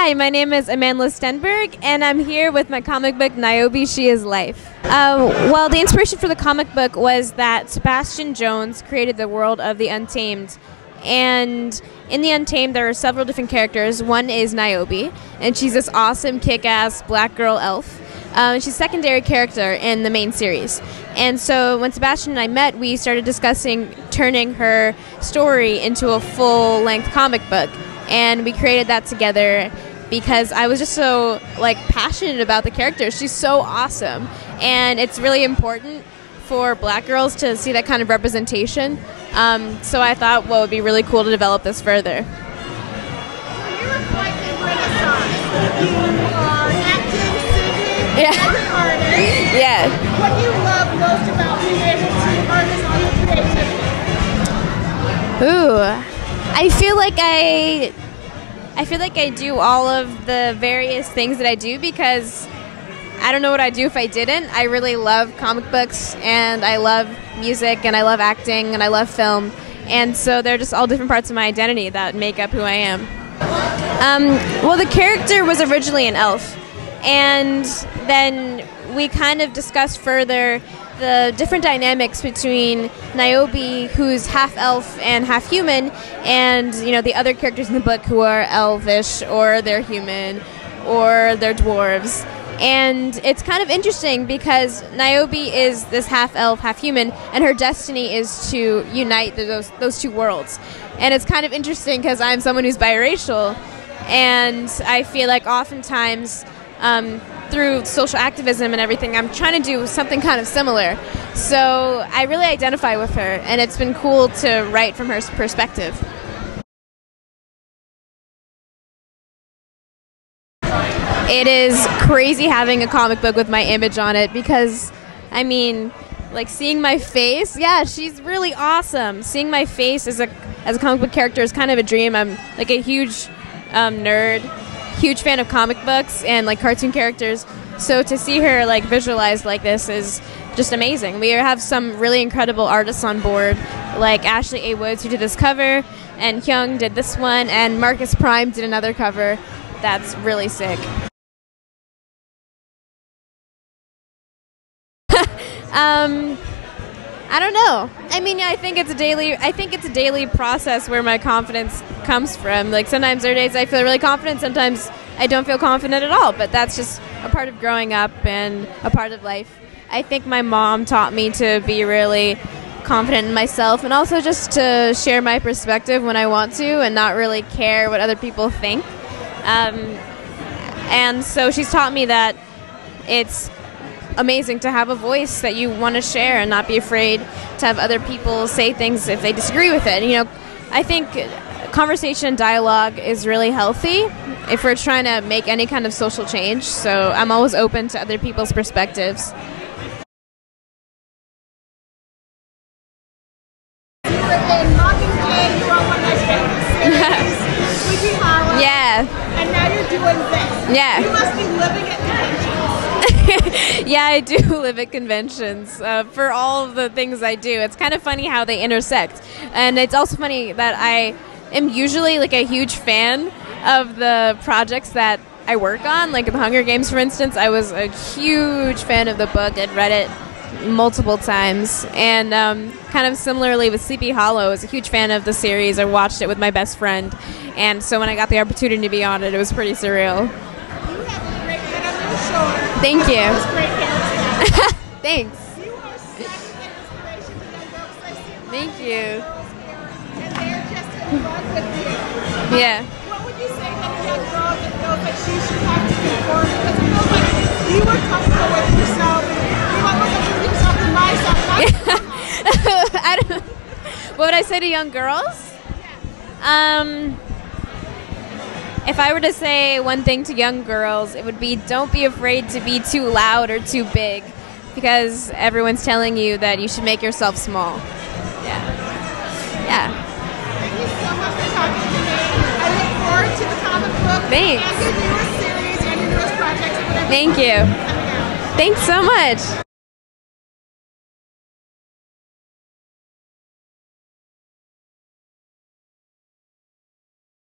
Hi, my name is Amandla Stenberg, and I'm here with my comic book, NIOBE, She Is Life. Well, the inspiration for the comic book was that Sebastian Jones created the world of the Untamed. And in the Untamed, there are several different characters. One is NIOBE, and she's this awesome, kick-ass black girl elf. She's a secondary character in the main series. And so when Sebastian and I met, we started discussing turning her story into a full-length comic book. And we created that together because I was just so passionate about the character. She's so awesome. And it's really important for black girls to see that kind of representation. So I thought, well, it would be really cool to develop this further. You're quite a renaissance. You are acting, singing, as an artist. Yeah. What do you love most about being able to harness all your creativity? Ooh, I feel like I do all of the various things that I do because I don't know what I'd do if I didn't. I really love comic books, and I love music, and I love acting, and I love film. And so they're just all different parts of my identity that make up who I am. Well, the character was originally an elf, and then we kind of discussed further the different dynamics between NIOBE, who's half elf and half human, and the other characters in the book who are elvish, or they're human, or they're dwarves. And it's kind of interesting because NIOBE is this half elf, half human, and her destiny is to unite those two worlds. And it's kind of interesting because I'm someone who's biracial, and I feel like oftentimes through social activism and everything, I'm trying to do something kind of similar. So I really identify with her, and it's been cool to write from her perspective. It is crazy having a comic book with my image on it because, I mean, seeing my face, yeah, she's really awesome. Seeing my face as a comic book character is kind of a dream. I'm a huge nerd, huge fan of comic books and cartoon characters. So to see her visualized like this is just amazing. We have some really incredible artists on board, like Ashley A. Woods, who did this cover, and Hyung did this one, and Marcus Prime did another cover. That's really sick. I don't know. I mean, I think it's a daily process where my confidence comes from. Sometimes there are days I feel really confident, sometimes I don't feel confident at all, but that's just a part of growing up and a part of life. I think my mom taught me to be really confident in myself, and also just to share my perspective when I want to and not really care what other people think. And so she's taught me that it's amazing to have a voice that you want to share and not be afraid to have other people say things if they disagree with it. I think conversation and dialogue is really healthy if we're trying to make any kind of social change, so I'm always open to other people's perspectives. You were in Mockingjay, you were on one of my favorite series, Sleepy Hollow. Yeah. And now you're doing this. Yeah. You must be living at conventions. Yeah, I do live at conventions for all of the things I do. It's kind of funny how they intersect. And it's also funny that I am usually a huge fan of the projects that I work on. Like The Hunger Games, for instance, I was a huge fan of the book. I'd read it multiple times. And kind of similarly with Sleepy Hollow, I was a huge fan of the series. I watched it with my best friend. And so when I got the opportunity to be on it, it was pretty surreal. Thank you. Thanks. You are such an inspiration to young girls I see. Thank you. And they're just in love with you. Yeah. What would you say to a young girl that feels like she should have to conform? Because it feels like you were comfortable with yourself, and you want to look up yourself to myself. I don't know. What would I say to young girls? Yeah. If I were to say one thing to young girls, it would be don't be afraid to be too loud or too big, because everyone's telling you that you should make yourself small. Yeah. Yeah. Thank you so much for talking to me. I look forward to the comic book Thanks. and your newest series and your newest projects. Thank you. Thanks so much.